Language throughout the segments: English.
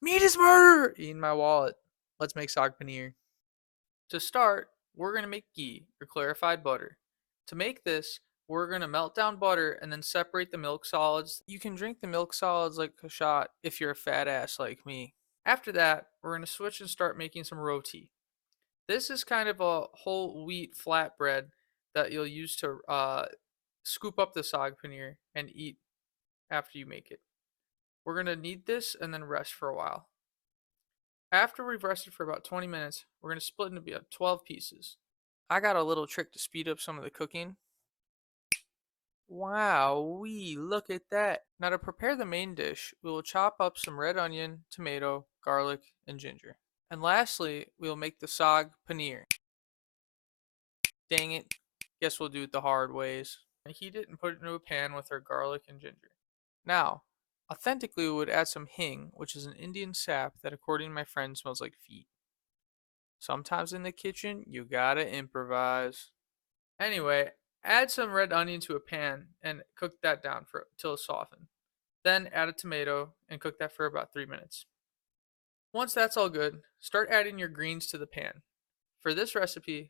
Meat is murder! Eating my wallet. Let's make saag paneer. To start, we're going to make ghee, or clarified butter. To make this, we're going to melt down butter and then separate the milk solids. You can drink the milk solids like a shot if you're a fat ass like me. After that, we're going to switch and start making some roti. This is kind of a whole wheat flatbread that you'll use to scoop up the saag paneer and eat after you make it. We're going to knead this and then rest for a while. After we've rested for about 20 minutes, we're going to split into about 12 pieces. I got a little trick to speed up some of the cooking. Wow, look at that. Now to prepare the main dish, we will chop up some red onion, tomato, garlic, and ginger. And lastly, we will make the saag paneer. Dang it. Guess we'll do it the hard ways. And heat it and put it into a pan with our garlic and ginger. Now, authentically we would add some hing, which is an Indian sap that according to my friend smells like feet. Sometimes in the kitchen, you gotta improvise. Anyway, add some red onion to a pan and cook that down for till it's softened. Then add a tomato and cook that for about 3 minutes. Once that's all good, start adding your greens to the pan. For this recipe,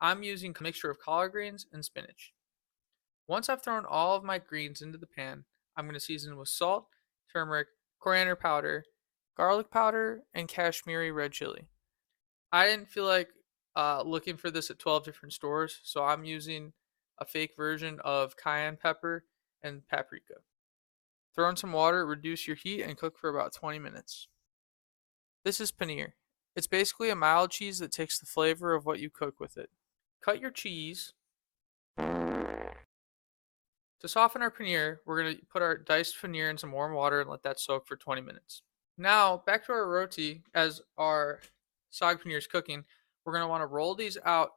I'm using a mixture of collard greens and spinach. Once I've thrown all of my greens into the pan, I'm going to season with salt, turmeric, coriander powder, garlic powder, and Kashmiri red chili. I didn't feel like looking for this at 12 different stores, so I'm using a fake version of cayenne pepper and paprika. Throw in some water, reduce your heat, and cook for about 20 minutes. This is paneer. It's basically a mild cheese that takes the flavor of what you cook with it. Cut your cheese. To soften our paneer, we're going to put our diced paneer in some warm water and let that soak for 20 minutes. Now, back to our roti. As our saag paneer is cooking, we're going to want to roll these out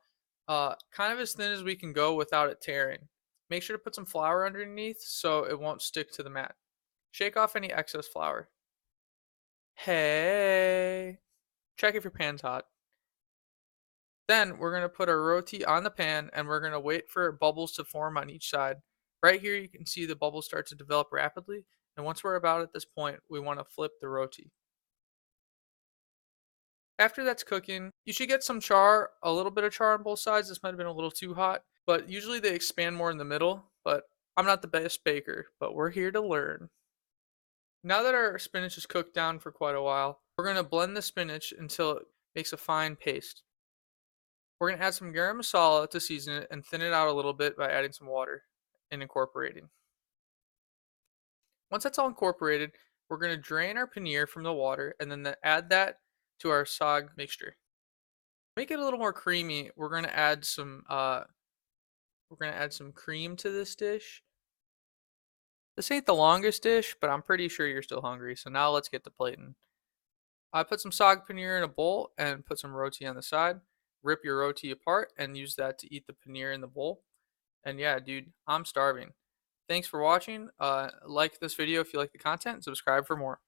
kind of as thin as we can go without it tearing. Make sure to put some flour underneath so it won't stick to the mat. Shake off any excess flour. Hey! Check if your pan's hot. Then we're going to put our roti on the pan and we're going to wait for bubbles to form on each side. Right here you can see the bubbles start to develop rapidly, and once we're about at this point, we want to flip the roti. After that's cooking, you should get some char, a little bit of char on both sides. This might have been a little too hot, but usually they expand more in the middle, but I'm not the best baker, but we're here to learn. Now that our spinach is cooked down for quite a while, we're going to blend the spinach until it makes a fine paste. We're going to add some garam masala to season it and thin it out a little bit by adding some water and incorporating. Once that's all incorporated, we're going to drain our paneer from the water and then add that to our saag mixture. Make it a little more creamy. We're going to add some cream to this dish. This ain't the longest dish, but I'm pretty sure you're still hungry. So now let's get to plating. I put some saag paneer in a bowl and put some roti on the side. Rip your roti apart and use that to eat the paneer in the bowl. And yeah, dude, I'm starving. Thanks for watching. Like this video if you like the content. Subscribe for more.